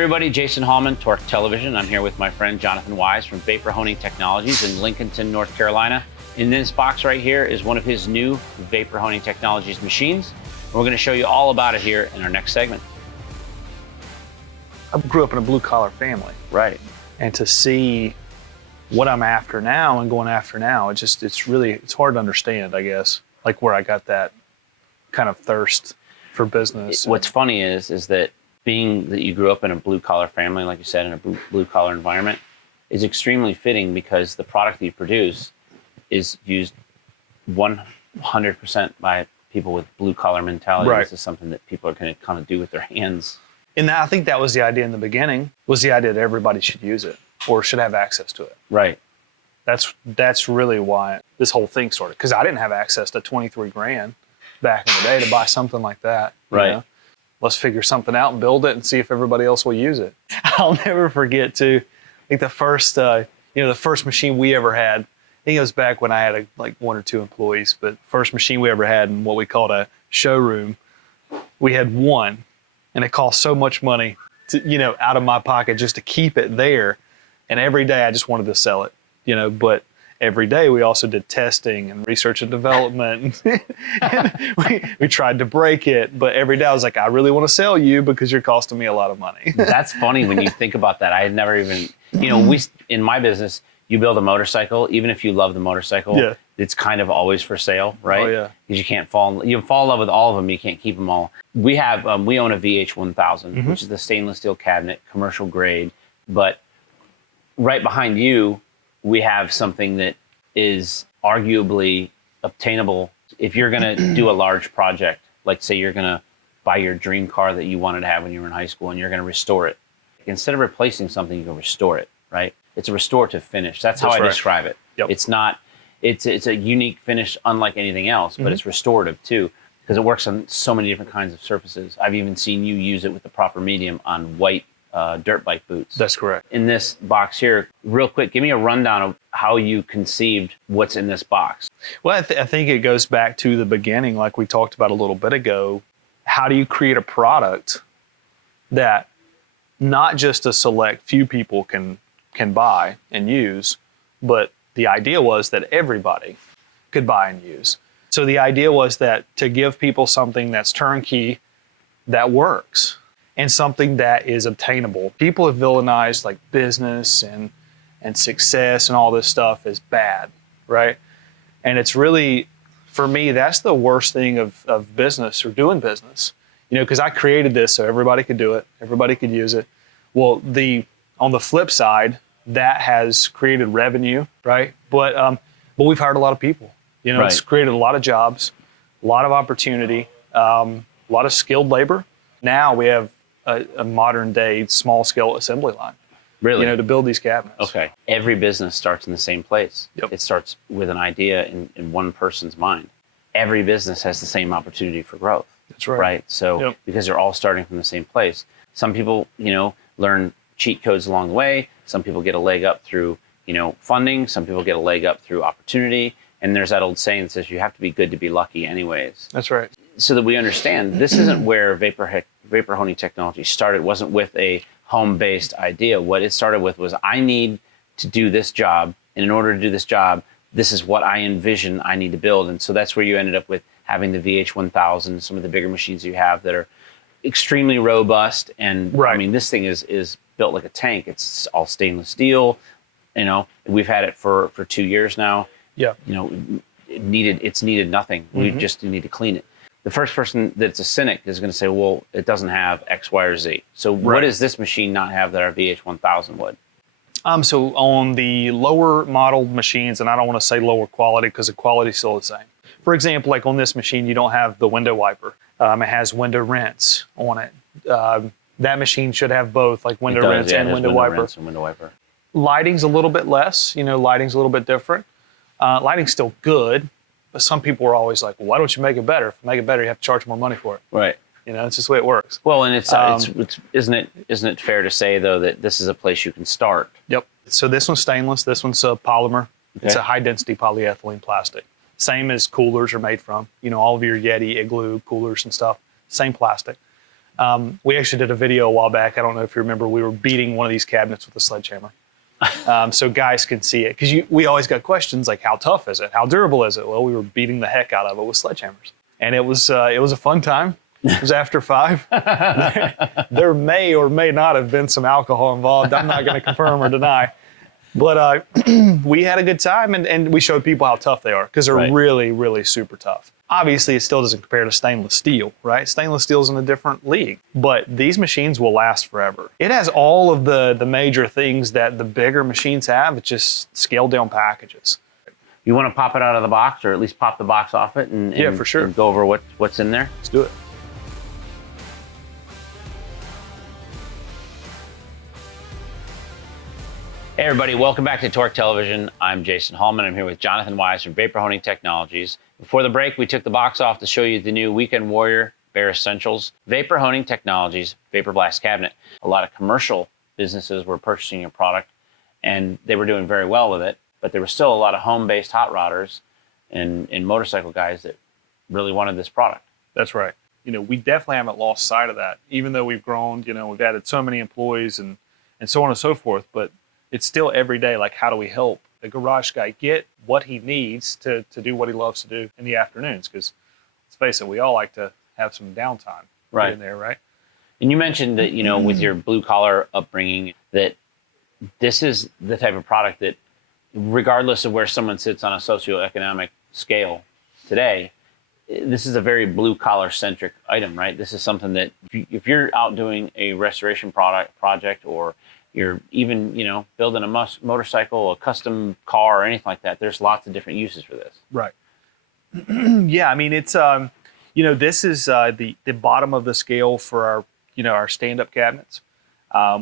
everybody, Jason Hallman, Torque Television. I'm here with my friend Jonathan Weiss from Vapor Honing Technologies in Lincolnton, North Carolina. In this box right here is one of his new Vapor Honing Technologies machines. And we're going to show you all about it here in our next segment. I grew up in a blue-collar family. Right. And to see what I'm after now and going after now, it's hard to understand, I guess, like where I got that kind of thirst for business. What's funny is that being that you grew up in a blue-collar family, like you said, in a blue-collar environment, is extremely fitting because the product that you produce is used 100% by people with blue-collar mentality. Right. This is something that people are going to kind of do with their hands. And I think that was the idea in the beginning, was the idea that everybody should use it or should have access to it. Right. That's really why this whole thing started, because I didn't have access to 23 grand back in the day to buy something like that. Right. Know? Let's figure something out and build it and see if everybody else will use it. I'll never forget too, like the first machine we ever had. I think it was back when I had like 1 or 2 employees, but first machine we ever had in what we called a showroom, we had one, and it cost so much money to, out of my pocket just to keep it there. And every day I just wanted to sell it, but every day we also did testing and research and development. And we tried to break it, but every day I was like, I really want to sell you because you're costing me a lot of money. That's funny when you think about that. I had never even, in my business, you build a motorcycle, even if you love the motorcycle, yeah, it's kind of always for sale, right? Oh, yeah. Because you fall in love with all of them, you can't keep them all. We own a VH1000, which is the stainless steel cabinet, commercial grade, but right behind you, we have something that is arguably obtainable. If you're going to do a large project, like say you're going to buy your dream car that you wanted to have when you were in high school and you're going to restore it. Instead of replacing something, you can restore it, right? It's a restorative finish. That's how I describe it. Yep. It's a unique finish unlike anything else, but it's restorative too, because it works on so many different kinds of surfaces. I've even seen you use it with the proper medium on white dirt bike boots. That's correct. In this box here, real quick, give me a rundown of how you conceived what's in this box. Well, I think it goes back to the beginning, like we talked about a little bit ago. How do you create a product that not just a select few people can buy and use, but the idea was that everybody could buy and use. So the idea was that to give people something that's turnkey, that works, and something that is obtainable. People have villainized like business and success and all this stuff as bad, right? And it's really, for me, that's the worst thing of business or doing business, because I created this so everybody could do it, everybody could use it. Well, on the flip side, that has created revenue, right? But we've hired a lot of people. Right. It's created a lot of jobs, a lot of opportunity, a lot of skilled labor. Now we have a modern day small scale assembly line. Really? To build these cabinets. Okay. Every business starts in the same place. Yep. It starts with an idea in one person's mind. Every business has the same opportunity for growth. That's right. Right? So because they're all starting from the same place. Some people, learn cheat codes along the way. Some people get a leg up through, funding. Some people get a leg up through opportunity. And there's that old saying that says you have to be good to be lucky anyways. That's right. So that we understand this isn't where vapor honing technology started. It wasn't with a home-based idea. What it started with was I need to do this job. And in order to do this job, this is what I envision I need to build. And so that's where you ended up with having the VH1000, some of the bigger machines you have that are extremely robust. And right. I mean, this thing is built like a tank. It's all stainless steel. We've had it for 2 years now. Yeah. It's needed nothing. We just need to clean it. The first person that's a cynic is going to say, well, it doesn't have X, Y, or Z. So what does this machine not have that our VH1000 would? So on the lower model machines, and I don't want to say lower quality because the quality is still the same. For example, like on this machine, you don't have the window wiper. It has window rinse on it. That machine should have both, like window rinse and window wiper. Lighting's a little bit less. Lighting's a little bit different. Lighting's still good, but some people are always like, well, why don't you make it better? If you make it better, you have to charge more money for it. Right. It's just the way it works. Well, and isn't it fair to say though that this is a place you can start? Yep. So this one's stainless. This one's a polymer. Okay. It's a high density polyethylene plastic. Same as coolers are made from. All of your Yeti, Igloo coolers and stuff. Same plastic. We actually did a video a while back. I don't know if you remember. We were beating one of these cabinets with a sledgehammer, so guys can see it. Because we always got questions like, how tough is it? How durable is it? Well, we were beating the heck out of it with sledgehammers, and it was a fun time. It was after 5. There may or may not have been some alcohol involved. I'm not going to confirm or deny. But we had a good time, and we showed people how tough they are, because they're really, really super tough. Obviously, it still doesn't compare to stainless steel, right? Stainless steel is in a different league, but these machines will last forever. It has all of the major things that the bigger machines have. It's just scaled down packages. You want to pop it out of the box, or at least pop the box off it, and yeah, for sure, and go over what's in there? Let's do it. Hey everybody, welcome back to Torque Television. I'm Jason Hallman. I'm here with Jonathan Weiss from Vapor Honing Technologies. Before the break, we took the box off to show you the new Weekend Warrior Bare Essentials Vapor Honing Technologies Vapor Blast Cabinet. A lot of commercial businesses were purchasing your product, and they were doing very well with it, but there were still a lot of home-based hot rodders and motorcycle guys that really wanted this product. That's right. We definitely haven't lost sight of that, even though we've grown. We've added so many employees and so on and so forth, but it's still every day, like, how do we help the garage guy get what he needs to do what he loves to do in the afternoons? Because let's face it, we all like to have some downtime in there, right? And you mentioned that, with your blue collar upbringing, that this is the type of product that, regardless of where someone sits on a socioeconomic scale today, this is a very blue collar centric item, right? This is something that if you're out doing a restoration project, or you're even, building a motorcycle, a custom car, or anything like that, there's lots of different uses for this. Right. Yeah, I mean, it's, this is the bottom of the scale for our stand-up cabinets.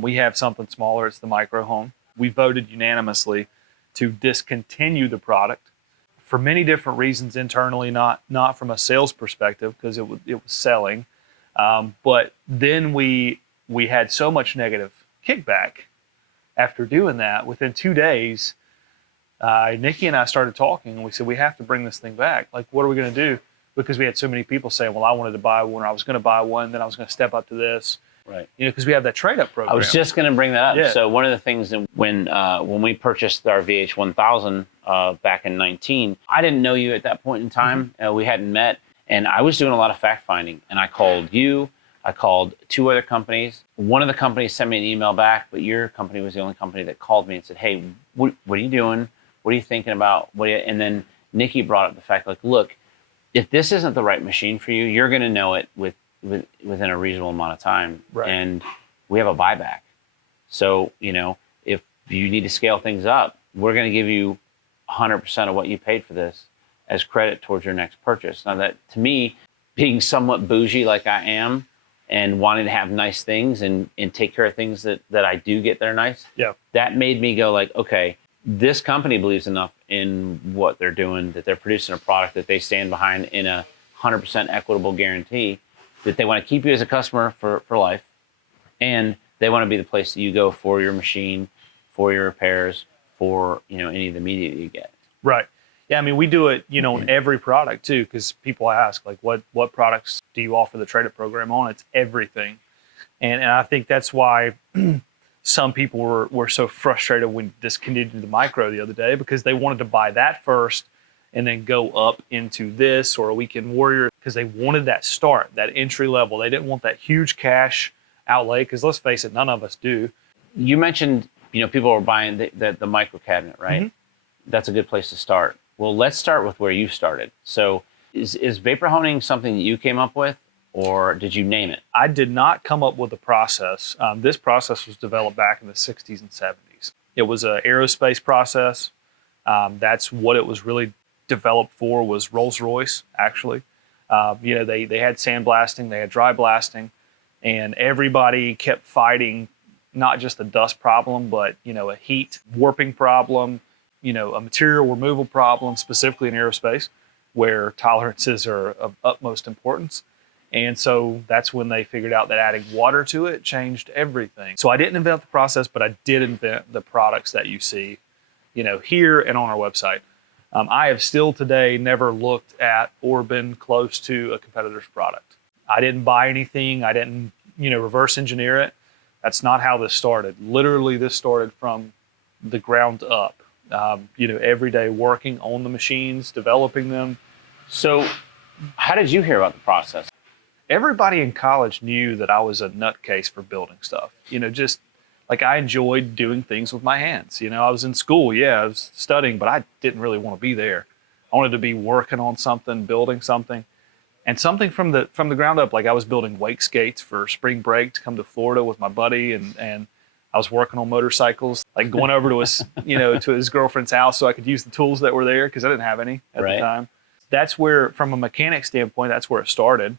We have something smaller. It's the Micro Home. We voted unanimously to discontinue the product for many different reasons internally, not from a sales perspective, because it was selling. But then we had so much negative kickback after doing that. Within 2 days, Nikki and I started talking, and we said, we have to bring this thing back. Like, what are we going to do? Because we had so many people saying, well, I wanted to buy one, or I was going to buy one, then I was going to step up to this. Right. Because we have that trade-up program. I was just going to bring that up. Yeah. So one of the things that when we purchased our VH1000 back in 19, I didn't know you at that point in time. We hadn't met, and I was doing a lot of fact finding, and I called you. I called 2 other companies. One of the companies sent me an email back, but your company was the only company that called me and said, hey, what are you doing? What are you thinking about? And then Nikki brought up the fact, like, look, if this isn't the right machine for you, you're going to know it within a reasonable amount of time. Right. And we have a buyback. So, if you need to scale things up, we're going to give you 100% of what you paid for this as credit towards your next purchase. Now, that, to me, being somewhat bougie like I am, and wanting to have nice things and take care of things that I do get that are nice, that made me go like, okay, this company believes enough in what they're doing, that they're producing a product that they stand behind in a 100% equitable guarantee, that they want to keep you as a customer for life, and they want to be the place that you go for your machine, for your repairs, for any of the media that you get. Right. Yeah, I mean, we do it, on every product too, because people ask, like, what products do you offer the trade-up program on? It's everything. And I think that's why some people were so frustrated when we discontinued the Micro the other day, because they wanted to buy that first and then go up into this or a Weekend Warrior, because they wanted that start, that entry level. They didn't want that huge cash outlay, because let's face it, none of us do. You mentioned, people were buying the Micro cabinet, right? Mm-hmm. That's a good place to start. Well, let's start with where you started. So is vapor honing something that you came up with, or did you name it? I did not come up with a process. This process was developed back in the 60s and 70s. It was an aerospace process. That's what it was really developed for, was Rolls-Royce, actually. They had sandblasting, they had dry blasting, and everybody kept fighting not just a dust problem, but, a heat warping problem, a material removal problem, specifically in aerospace, where tolerances are of utmost importance. And so that's when they figured out that adding water to it changed everything. So I didn't invent the process, but I did invent the products that you see, here and on our website. I have still today never looked at or been close to a competitor's product. I didn't buy anything. I didn't reverse engineer it. That's not how this started. Literally, this started from the ground up. Every day working on the machines, developing them. So how did you hear about the process? Everybody in college knew that I was a nutcase for building stuff. Just like I enjoyed doing things with my hands. I was in school, I was studying, but I didn't really want to be there. I wanted to be working on something, building something, and something from the ground up. Like I was building wake skates for spring break to come to Florida with my buddy, and I was working on motorcycles, like going over to his girlfriend's house so I could use the tools that were there because I didn't have any at the time. That's where, from a mechanic standpoint, that's where it started.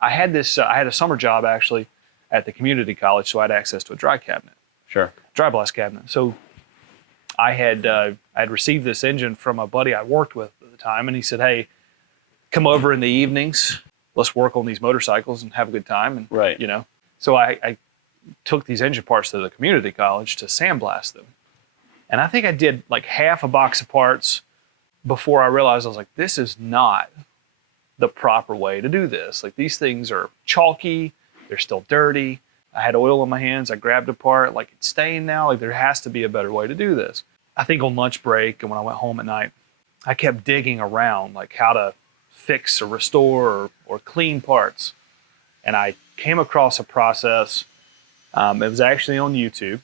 I had a summer job actually at the community college, so I had access to a dry cabinet. Sure. Dry blast cabinet. So I had received this engine from a buddy I worked with at the time, and he said, "Hey, come over in the evenings. Let's work on these motorcycles and have a good time." And so I took these engine parts to the community college to sandblast them. And I think I did like half a box of parts before I realized I was like, this is not the proper way to do this. Like these things are chalky, they're still dirty. I had oil on my hands, I grabbed a part, like it's stained now, like there has to be a better way to do this. I think on lunch break and when I went home at night, I kept digging around like how to fix or restore or clean parts. And I came across a process. It was actually on YouTube.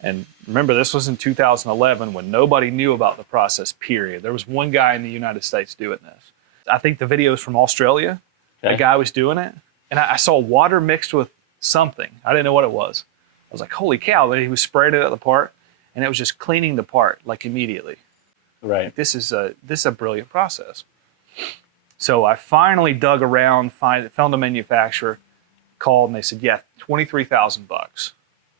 And remember, this was in 2011 when nobody knew about the process, period. There was one guy in the United States doing this. I think the video is from Australia. Okay. The guy was doing it. And I saw water mixed with something. I didn't know what it was. I was like, holy cow. But he was spraying it at the part, and it was just cleaning the part like immediately. Right. Like, this is a brilliant process. So I finally dug around, found a manufacturer, called, and they said, yeah, $23,000.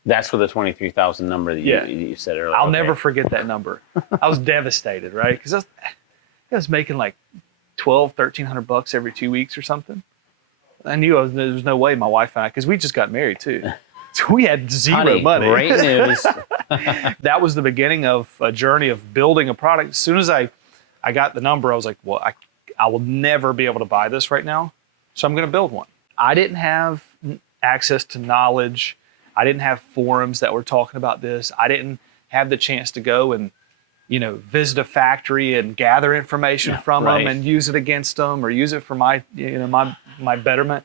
That's for the 23,000 number that you said earlier. I'll never forget that number. I was devastated, right? Because I was making like $1,200-1,300 every 2 weeks or something. I knew there was no way my wife and I, because we just got married too. So we had zero money. Great news. That was the beginning of a journey of building a product. As soon as I got the number, I was like, well, I will never be able to buy this right now, so I'm going to build one. I didn't have access to knowledge. I didn't have forums that were talking about this. I didn't have the chance to go and, visit a factory and gather information from them and use it against them or use it for my betterment.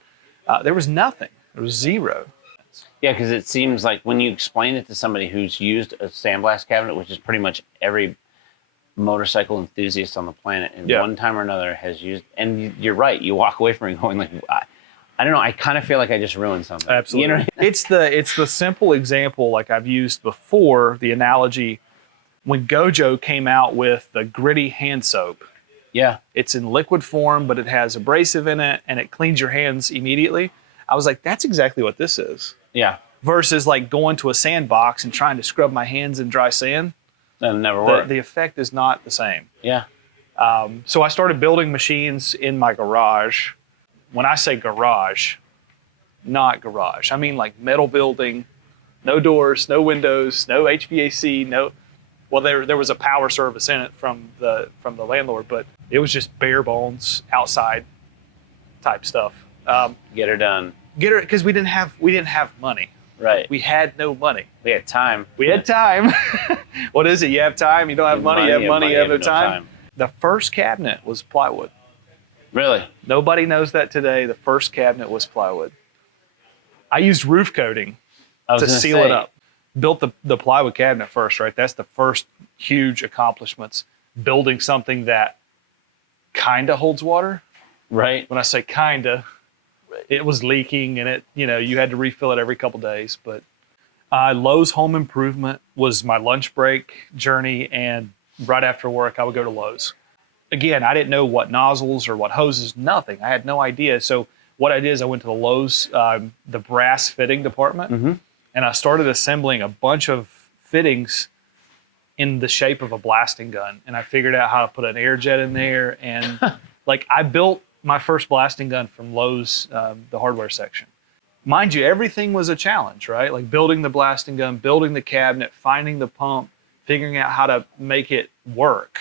There was nothing. There was zero. Yeah, because it seems like when you explain it to somebody who's used a sandblast cabinet, which is pretty much every motorcycle enthusiast on the planet in one time or another has used, and you're right, you walk away from it going like, I don't know, I kind of feel like I just ruined something. Absolutely. It's the simple example like I've used before, the analogy when Gojo came out with the gritty hand soap. Yeah. It's in liquid form, but it has abrasive in it and it cleans your hands immediately. I was like, that's exactly what this is. Yeah. Versus like going to a sandbox and trying to scrub my hands in dry sand. That'll never work. The effect is not the same. Yeah. So I started building machines in my garage. When I say garage, not garage. I mean like metal building, no doors, no windows, no HVAC, well there was a power service in it from the landlord, but it was just bare bones outside type stuff. Get her done. Because we didn't have money. Right. We had no money. We had time. We had time. What is it? You have time, you don't have money, you have money, you have no time. The first cabinet was plywood. Really? Nobody knows that today. The first cabinet was plywood. I used roof coating to seal it up. Built the plywood cabinet first, right? That's the first huge accomplishments. Building something that kind of holds water. Right. When I say kinda, it was leaking and you had to refill it every couple days. But Lowe's Home Improvement was my lunch break journey, and right after work, I would go to Lowe's. Again, I didn't know what nozzles or what hoses, nothing. I had no idea. So what I did is I went to the Lowe's, the brass fitting department, and I started assembling a bunch of fittings in the shape of a blasting gun. And I figured out how to put an air jet in there. And I built my first blasting gun from Lowe's, the hardware section. Mind you, everything was a challenge, right? Like building the blasting gun, building the cabinet, finding the pump, figuring out how to make it work.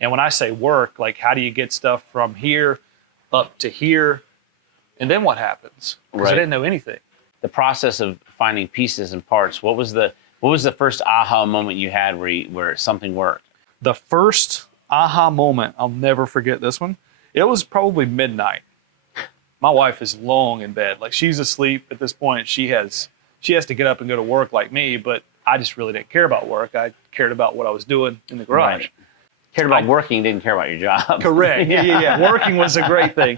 And when I say work, like how do you get stuff from here up to here? And then what happens? Because I Right. didn't know anything. The process of finding pieces and parts. What was the first aha moment you had where something worked? The first aha moment, I'll never forget this one. It was probably midnight. My wife is long in bed. Like, she's asleep at this point. She has to get up and go to work like me, but I just really didn't care about work. I cared about what I was doing in the garage. Right. Cared about working, didn't care about your job. Correct. Yeah. Working was a great thing,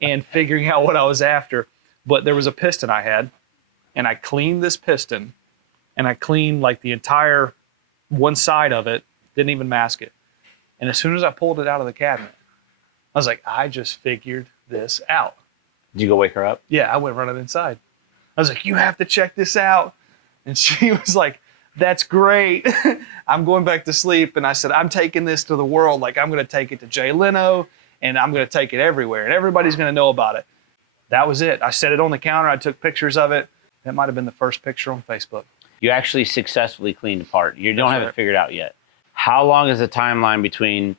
and figuring out what I was after. But there was a piston I had, and I cleaned this piston, and I cleaned like the entire one side of it, didn't even mask it. And as soon as I pulled it out of the cabinet, I was like, I just figured this out. Did you go wake her up? Yeah, I went running inside. I was like, you have to check this out. And she was like, that's great. I'm going back to sleep. And I said, I'm taking this to the world. Like, I'm going to take it to Jay Leno, and I'm going to take it everywhere, and everybody's going to know about it. That was it. I set it on the counter. I took pictures of it. That might have been the first picture on Facebook. You actually successfully cleaned apart. You don't have right. it figured out yet. How long is the timeline between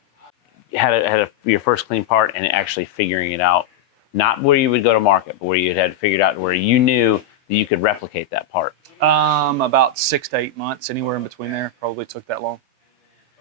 your first clean part and actually figuring it out? Not where you would go to market, but where you had figured out where you knew that you could replicate that part. About 6 to 8 months, anywhere in between there. Probably took that long.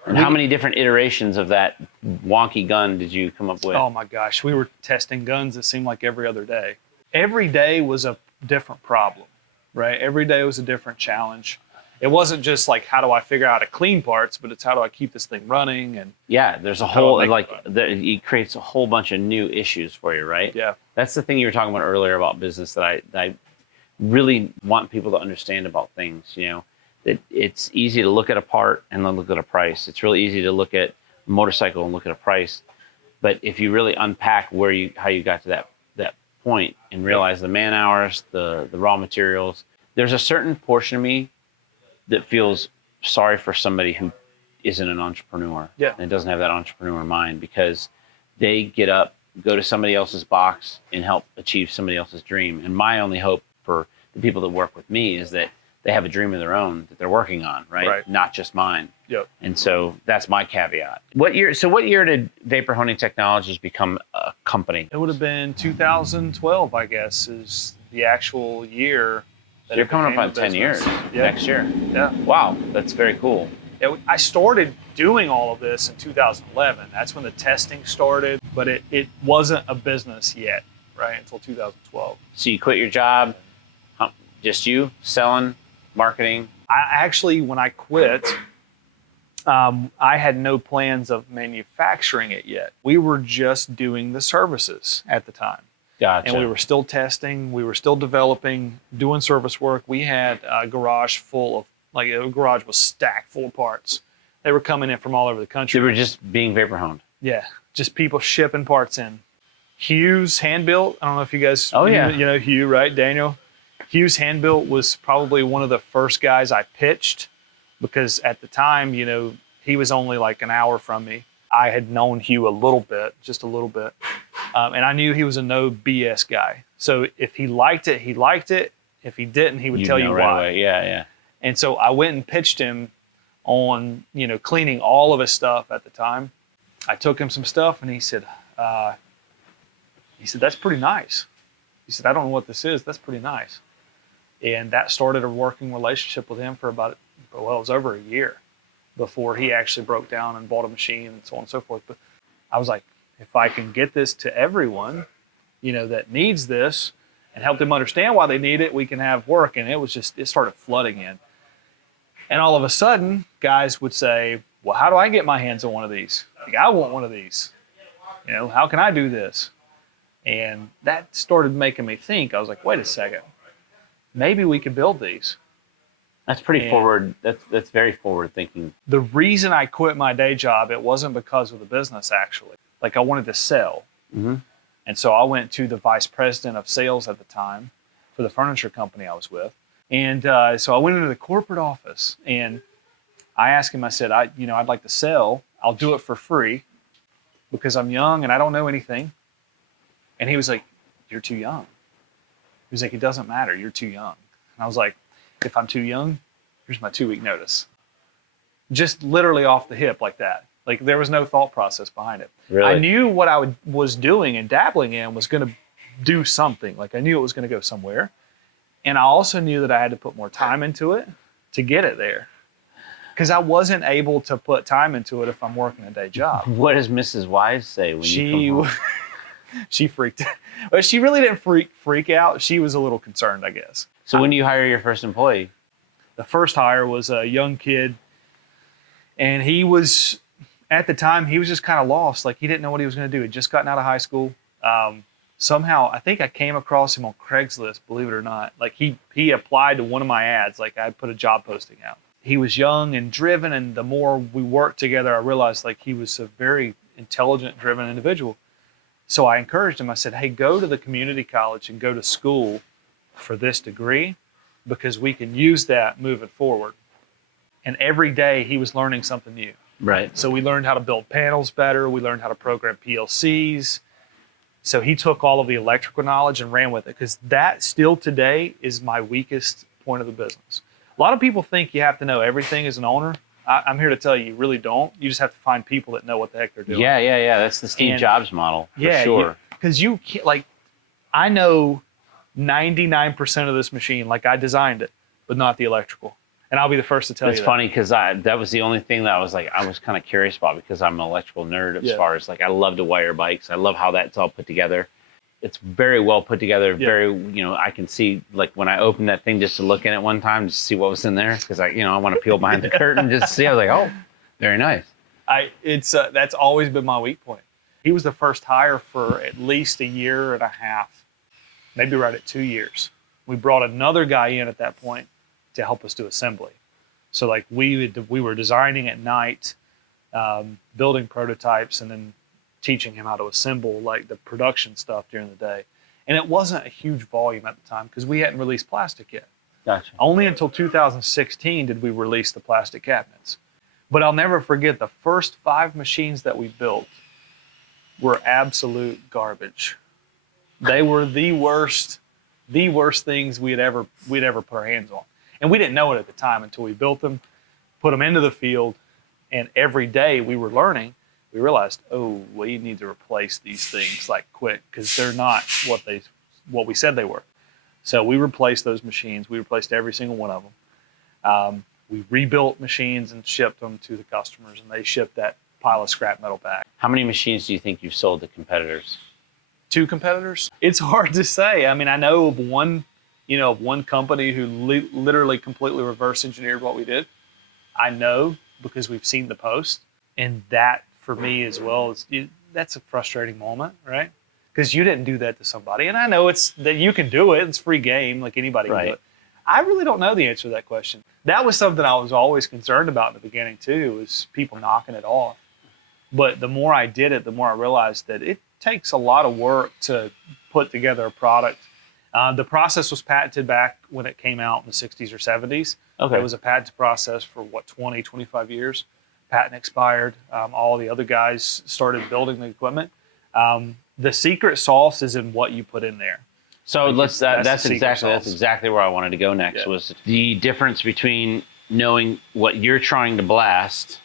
And how many different iterations of that wonky gun did you come up with? Oh my gosh, we were testing guns, it seemed like every other day. Every day was a different problem, right? Every day was a different challenge. It wasn't just like, how do I figure out how to clean parts, but it's how do I keep this thing running? And yeah, there's a how do I whole, make like, it it creates a whole bunch of new issues for you, right? Yeah. That's the thing you were talking about earlier about business that I really want people to understand about things, you know, that it's easy to look at a part and then look at a price. It's really easy to look at a motorcycle and look at a price. But if you really unpack how you got to that point and realize the man hours, the raw materials, there's a certain portion of me that feels sorry for somebody who isn't an entrepreneur and doesn't have that entrepreneur mind, because they get up, go to somebody else's box and help achieve somebody else's dream. And my only hope for the people that work with me is that they have a dream of their own that they're working on, right? Not just mine. Yep. And so that's my caveat. What year did Vapor Honing Technologies become a company? it would have been 2012, I guess, is the actual year. So you're coming up on 10 years next year. Yeah. Wow, that's very cool. I started doing all of this in 2011. That's when the testing started, but it wasn't a business yet, right, until 2012. So you quit your job, just you, selling, marketing? I actually, when I quit, I had no plans of manufacturing it yet. We were just doing the services at the time. Gotcha. And we were still testing, we were still developing, doing service work. We had a garage full of, like, a garage was stacked full of parts. They were coming in from all over the country. They were just being vapor honed. Yeah, just people shipping parts in. Hugh's Hand Built, I don't know if you guys, oh yeah, you know Hugh, right, Daniel? Hugh's Hand Built was probably one of the first guys I pitched, because at the time, you know, he was only like an hour from me. I had known Hugh a little bit, just a little bit. And I knew he was a no BS guy. So if he liked it, he liked it. If he didn't, he would tell you right why. Away. Yeah. And so I went and pitched him on, you know, cleaning all of his stuff at the time. I took him some stuff, and he said, that's pretty nice. He said, I don't know what this is. That's pretty nice. And that started a working relationship with him for it was over a year before he actually broke down and bought a machine and so on and so forth. But I was like, if I can get this to everyone, you know, that needs this, and help them understand why they need it, we can have work. And it started flooding in. And all of a sudden, guys would say, well, how do I get my hands on one of these? Like, I want one of these. You know, how can I do this? And that started making me think. I was like, wait a second, maybe we could build these. That's pretty forward. That's very forward thinking. The reason I quit my day job, it wasn't because of the business, actually. Like, I wanted to sell. Mm-hmm. And so I went to the vice president of sales at the time for the furniture company I was with. And so I went into the corporate office, and I asked him, I said, I'd like to sell. I'll do it for free because I'm young and I don't know anything. And he was like, you're too young. He was like, it doesn't matter. You're too young. And I was like, if I'm too young, here's my 2-week notice. Just literally off the hip like that. Like, there was no thought process behind it. Really? I knew what I was doing and dabbling in was going to do something. Like I knew it was going to go somewhere. And I also knew that I had to put more time into it to get it there. Because I wasn't able to put time into it if I'm working a day job. What does Mrs. Weiss say when you come home? She freaked out. But she really didn't freak out. She was a little concerned, I guess. So when do you hire your first employee? The first hire was a young kid. And he was, at the time, he was just kind of lost. Like he didn't know what he was going to do. He'd just gotten out of high school. Somehow, I think I came across him on Craigslist, believe it or not. Like he applied to one of my ads. Like I put a job posting out. He was young and driven. And the more we worked together, I realized like he was a very intelligent, driven individual. So I encouraged him. I said, hey, go to the community college and go to school for this degree because we can use that moving forward. And every day he was learning something new. Right. So we learned how to build panels better. We learned how to program PLCs. So he took all of the electrical knowledge and ran with it because that still today is my weakest point of the business. A lot of people think you have to know everything as an owner. I'm here to tell you, you really don't. You just have to find people that know what the heck they're doing. Yeah. That's the Steve Jobs model, for sure. Because you can't, like, I know 99% of this machine, like I designed it, but not the electrical. And I'll be the first to tell you that. It's funny because that was the only thing that I was kind of curious about because I'm an electrical nerd as far as like I love to wire bikes. I love how that's all put together. It's very well put together. Very, I can see like when I opened that thing just to look in it one time just to see what was in there because I want to peel behind the curtain just to see. I was like, oh, very nice. That's always been my weak point. He was the first hire for at least a year and a half, maybe right at 2 years. We brought another guy in at that point to help us do assembly. So like we were designing at night, building prototypes, and then teaching him how to assemble like the production stuff during the day. And it wasn't a huge volume at the time because we hadn't released plastic yet. Gotcha. Only until 2016 did we release the plastic cabinets. But I'll never forget the first 5 machines that we built were absolute garbage. They were the worst things we'd ever put our hands on. And we didn't know it at the time until we built them, put them into the field, and every day we were learning, we realized, oh, we need to replace these things like quick because they're not what we said they were. So we replaced those machines. We replaced every single one of them. We rebuilt machines and shipped them to the customers, and they shipped that pile of scrap metal back. How many machines do you think you've sold to competitors? 2 competitors? It's hard to say. I mean, I know of one company who literally completely reverse engineered what we did. I know because we've seen the post, and that for me as well that's a frustrating moment, right? Because you didn't do that to somebody, and I know it's that you can do it. It's free game, like anybody can do it. I really don't know the answer to that question. That was something I was always concerned about in the beginning too, was people knocking it off. But the more I did it, the more I realized that it takes a lot of work to put together a product. The process was patented back when it came out in the 60s or 70s. Okay. It was a patented process for 20, 25 years. Patent expired. All the other guys started building the equipment. The secret sauce is in what you put in there. So that's exactly where I wanted to go next. Was the difference between knowing what you're trying to blast,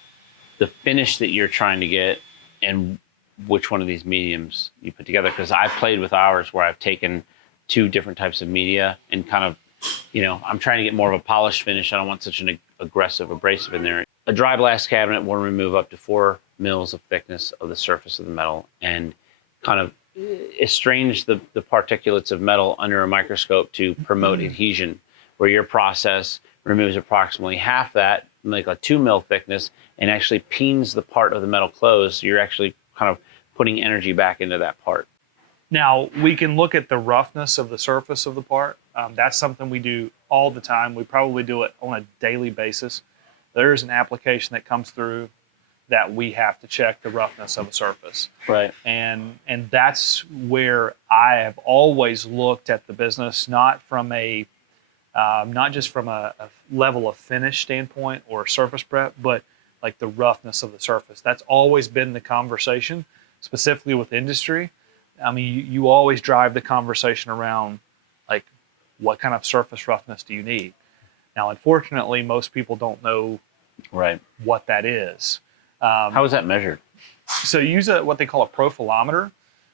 the finish that you're trying to get, and which one of these mediums you put together. Because I've played with ours where I've taken 2 different types of media and kind of, I'm trying to get more of a polished finish. I don't want such an aggressive abrasive in there. A dry blast cabinet will remove up to 4 mils of thickness of the surface of the metal and kind of estrange the particulates of metal under a microscope to promote adhesion, where your process removes approximately half that, like a 2 mil thickness, and actually peens the part of the metal closed. So you're actually kind of putting energy back into that part. Now, we can look at the roughness of the surface of the part. That's something we do all the time. We probably do it on a daily basis. There's an application that comes through that we have to check the roughness of a surface. Right. And that's where I have always looked at the business, not just from a level of finish standpoint or surface prep, but like the roughness of the surface. That's always been the conversation, specifically with industry. I mean, you always drive the conversation around, like, what kind of surface roughness do you need? Now, unfortunately, most people don't know what that is. How is that measured? So use what they call a profilometer.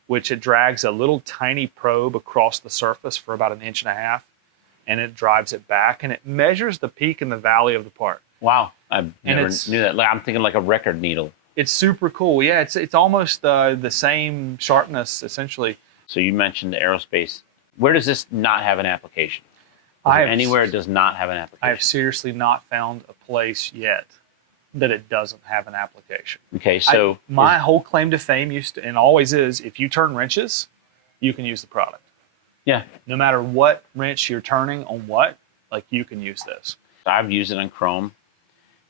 which it drags a little tiny probe across the surface for about 1.5 inches, and it drives it back, and it measures the peak and the valley of the part. Wow, I never knew that. I'm thinking like a record needle. It's super cool. Yeah, it's almost the same sharpness, essentially. So you mentioned aerospace. Where does this not have an application? Anywhere it does not have an application? I have seriously not found a place yet that it doesn't have an application. Okay, so my whole claim to fame used to, and always is, if you turn wrenches, you can use the product. Yeah. No matter what wrench you're turning on what, like you can use this. I've used it on chrome.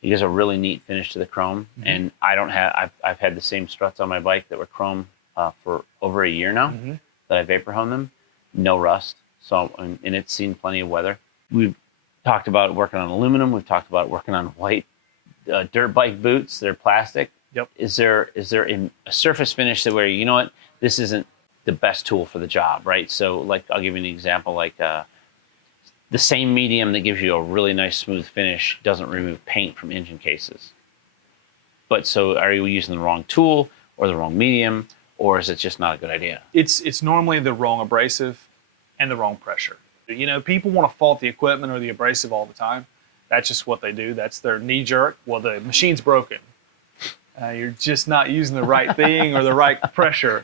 It gives a really neat finish to the chrome, and I've had the same struts on my bike that were chrome for over a year now that I vapor honed them. No rust. So, and it's seen plenty of weather. We've talked about working on aluminum. We've talked about working on white dirt bike boots. They're plastic. Yep. Is there a surface finish that where, you know what, this isn't the best tool for the job, right? So, like, I'll give you an example. Like the same medium that gives you a really nice smooth finish doesn't remove paint from engine cases. But so, are you using the wrong tool or the wrong medium, or is it just not a good idea? It's normally the wrong abrasive and the wrong pressure. You know, people want to fault the equipment or the abrasive all the time. That's just what they do. That's their knee jerk. Well, the machine's broken. You're just not using the right thing or the right pressure.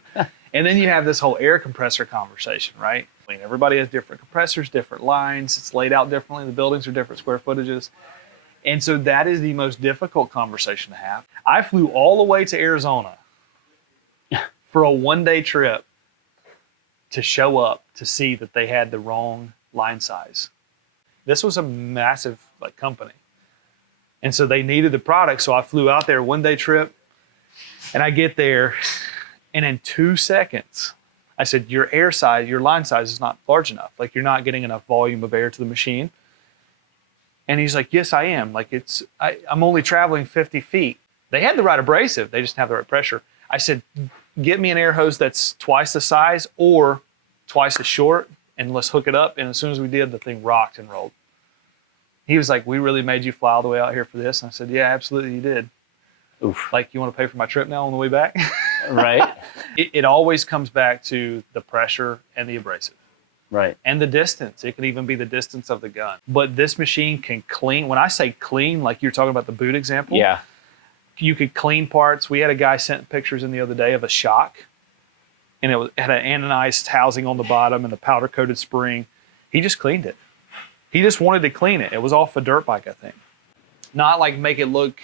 And then you have this whole air compressor conversation, right? I mean, everybody has different compressors, different lines. It's laid out differently. The buildings are different square footages. And so that is the most difficult conversation to have. I flew all the way to Arizona for a one-day trip to show up to see that they had the wrong line size. This was a massive company. And so they needed the product. So I flew out there, one-day trip, and I get there, and in 2 seconds, I said, your line size is not large enough. Like, you're not getting enough volume of air to the machine. And he's like, yes, I am. Like, I'm only traveling 50 feet. They had the right abrasive. They just didn't have the right pressure. I said, get me an air hose that's twice the size or twice as short, and let's hook it up. And as soon as we did, the thing rocked and rolled. He was like, we really made you fly all the way out here for this? And I said, yeah, absolutely, you did. Oof. Like, you want to pay for my trip now on the way back? Right. It always comes back to the pressure and the abrasive. Right. And the distance. It can even be the distance of the gun. But this machine can clean. When I say clean, like you're talking about the boot example. Yeah. You could clean parts. We had a guy sent pictures in the other day of a shock, and it had an anodized housing on the bottom and a powder-coated spring. He just cleaned it. He just wanted to clean it. It was off a dirt bike, I think. Not like make it look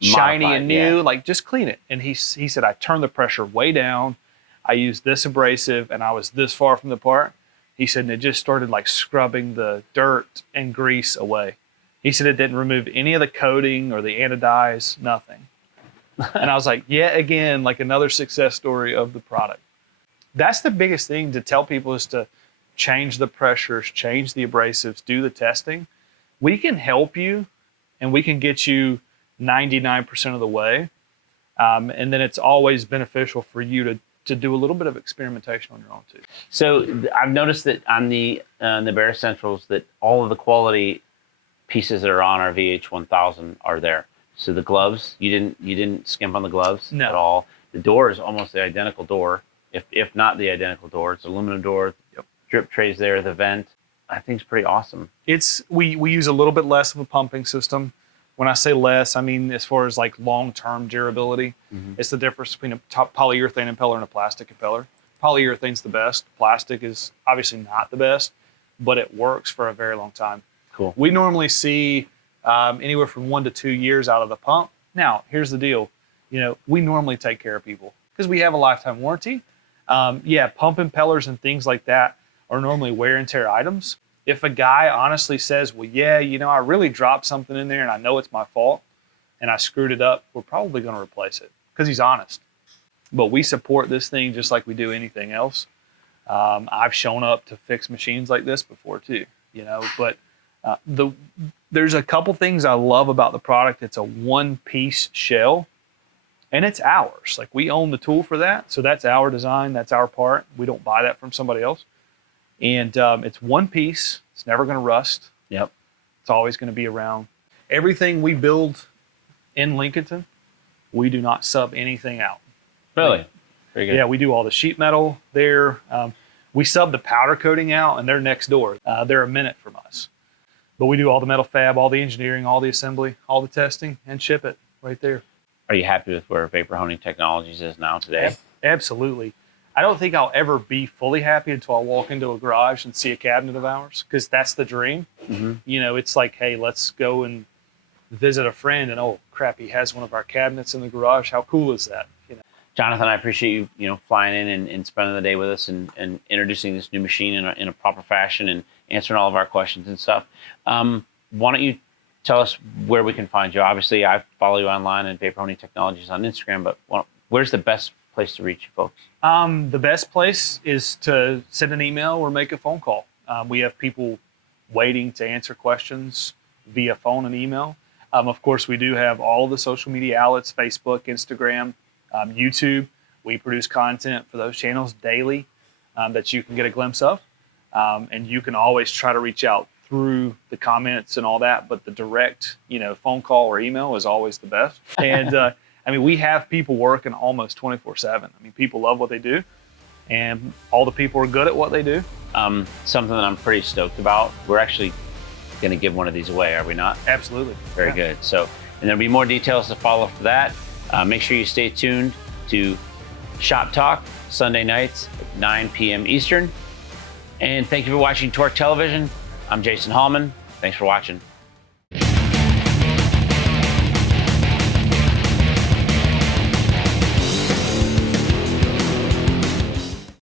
shiny and new, like just clean it. And he said, I turned the pressure way down. I used this abrasive, and I was this far from the part. He said, and it just started like scrubbing the dirt and grease away. He said it didn't remove any of the coating or the anodize, nothing. And I was like, yet again, like another success story of the product. That's the biggest thing to tell people, is to change the pressures, change the abrasives, do the testing. We can help you, and we can get you 99% of the way. And then it's always beneficial for you to do a little bit of experimentation on your own too. So I've noticed that on the Bear Centrals that all of the quality pieces that are on our VH1000 are there. So the gloves, you didn't skimp on the gloves at all. The door is almost the identical door, if not the identical door. It's an aluminum door. Yep. Drip trays there, the vent. I think it's pretty awesome. We use a little bit less of a pumping system. When I say less, I mean as far as like long-term durability. It's the difference between a polyurethane impeller and a plastic impeller. Polyurethane's the best. Plastic is obviously not the best, but it works for a very long time. Cool. We normally see anywhere from 1 to 2 years out of the pump. Now, here's the deal. You know, we normally take care of people because we have a lifetime warranty. Pump impellers and things like that are normally wear and tear items. If a guy honestly says, well, yeah, you know, I really dropped something in there and I know it's my fault and I screwed it up, we're probably going to replace it because he's honest. But we support this thing just like we do anything else. I've shown up to fix machines like this before too, you know, but there's a couple things I love about the product. It's a one-piece shell, and it's ours. Like, we own the tool for that, so that's our design, that's our part. We don't buy that from somebody else. And it's one piece. It's never going to rust. Yep. It's always going to be around. Everything we build in Lincolnton, we do not sub anything out. Really? Very good. Yeah, we do all the sheet metal there. We sub the powder coating out, and they're next door. They're a minute from us. But we do all the metal fab, all the engineering, all the assembly, all the testing, and ship it right there. Are you happy with where Vapor Honing Technologies is now today? Absolutely. I don't think I'll ever be fully happy until I walk into a garage and see a cabinet of ours, because that's the dream. You know, it's like, hey, let's go and visit a friend, and oh crap, he has one of our cabinets in the garage. How cool is that? You know? Jonathan, I appreciate you, flying in and spending the day with us and introducing this new machine in a proper fashion and answering all of our questions and stuff. Why don't you tell us where we can find you? Obviously, I follow you online at Vapor Honing Technologies on Instagram, but where's the best place to reach you folks? The best place is to send an email or make a phone call. We have people waiting to answer questions via phone and email. Of course, we do have all the social media outlets, Facebook, Instagram, YouTube. We produce content for those channels daily that you can get a glimpse of. And you can always try to reach out through the comments and all that, but the direct, phone call or email is always the best. And I mean, we have people working almost 24/7. I mean, people love what they do, and all the people are good at what they do. Something that I'm pretty stoked about. We're actually going to give one of these away, are we not? Absolutely. Very good. So, and there'll be more details to follow for that. Make sure you stay tuned to Shop Talk Sunday nights at 9 p.m. Eastern. And thank you for watching Torque Television. I'm Jason Hallman. Thanks for watching.